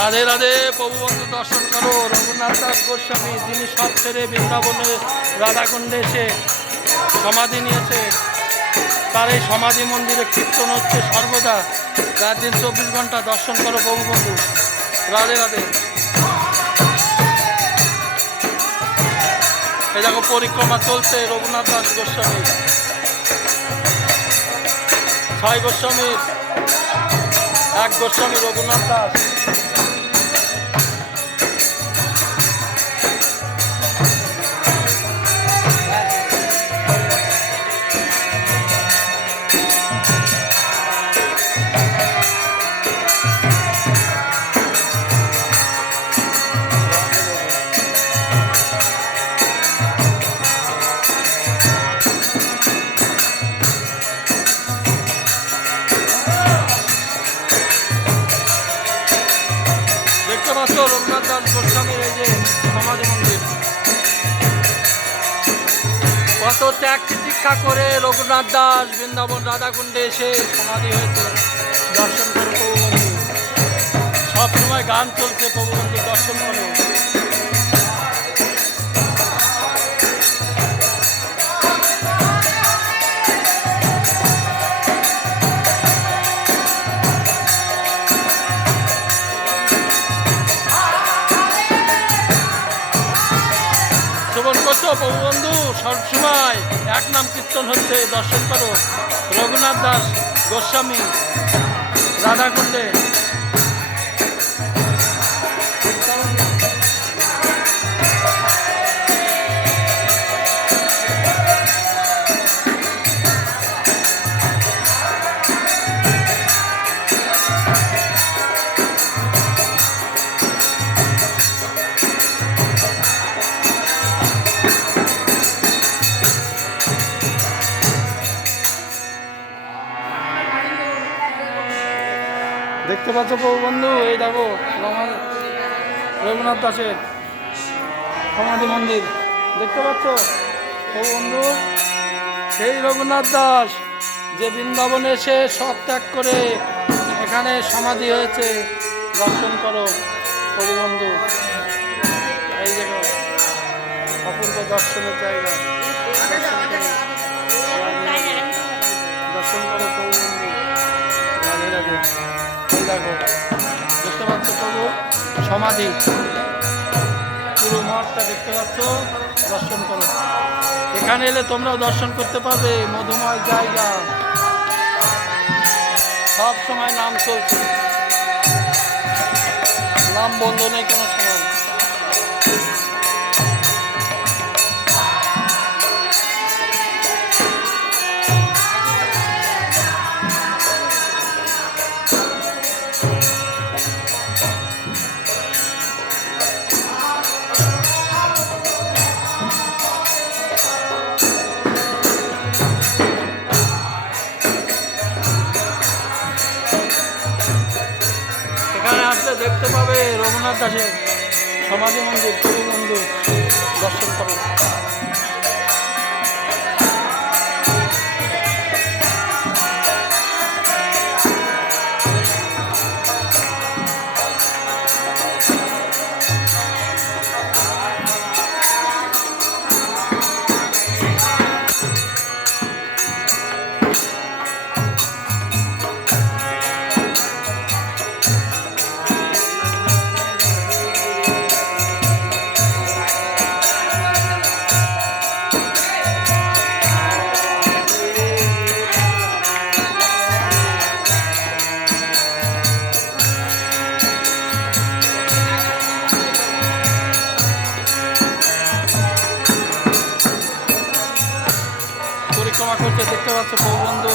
রাধে রাধে প্রভু বন্ধু দর্শন করো রঘুনাথ দাস গোস্বামী, যিনি সব ছেড়ে বৃন্দাবনে রাধাকুণ্ডে এসে সমাধি নিয়েছে। তার এই সমাধি মন্দিরে কীর্তন হচ্ছে সর্বদা, রাত দিন 24 ঘন্টা। দর্শন করো প্রভু বন্ধু। রাধে রাধে। এই দেখো পরিক্রমা চলছে রঘুনাথ দাস গোস্বামী, 6 গোস্বামীর 1 গোস্বামী রঘুনাথ দাস। দেখতে পাচ্ছ রঘুনাথ দাস গোস্বামীর এই যে সমাধি মন্দির, কত ত্যাগ প্রতীক্ষা করে রঘুনাথ দাস বৃন্দাবন রাধাকুণ্ডে এসে সমাধি হয়েছে। দর্শন করো প্রভু বন্ধু, সবসময় গান চলছে প্রভু বন্ধু, দর্শন করো। শ্রবণ করছো প্রভু বন্ধু, সবসময় এক নাম কীর্তন হচ্ছে। দর্শন করো রঘুনাথ দাস গোস্বামী রাধাকুণ্ডে। দেখতে পাচ্ছ প্রভু বন্ধু, এই দেখো রঘুনাথ দাসের সমাধি মন্দির। দেখতে পাচ্ছ প্রভু বন্ধু, সেই রঘুনাথ দাস যে বৃন্দাবনে এসে সব ত্যাগ করে এখানে সমাধি হয়েছে। দর্শন করো প্রভু বন্ধু, এই দেখো অপূর্ব দর্শনের জায়গা। দর্শন করো প্রভু বন্ধু। রাধে রাধে। এই দেখো দেখতে পাচ্ছ প্রভু সমাধি, পুরো মঠটা দেখতে পাচ্ছ। দর্শন করো, এখানে এলে তোমরাও দর্শন করতে পারবে। মধুময় জায়গা, সব সময় নাম চলছে, নাম বন্ধ নেই কোনো সময়। এখানে আসলে দেখতে পাবে রঘুনাথ দাসের সমাধি মন্দির। প্রভু বন্ধু দর্শন করো। পরিক্রমা করছে দেখতে পাচ্ছ প্রভু বন্ধু।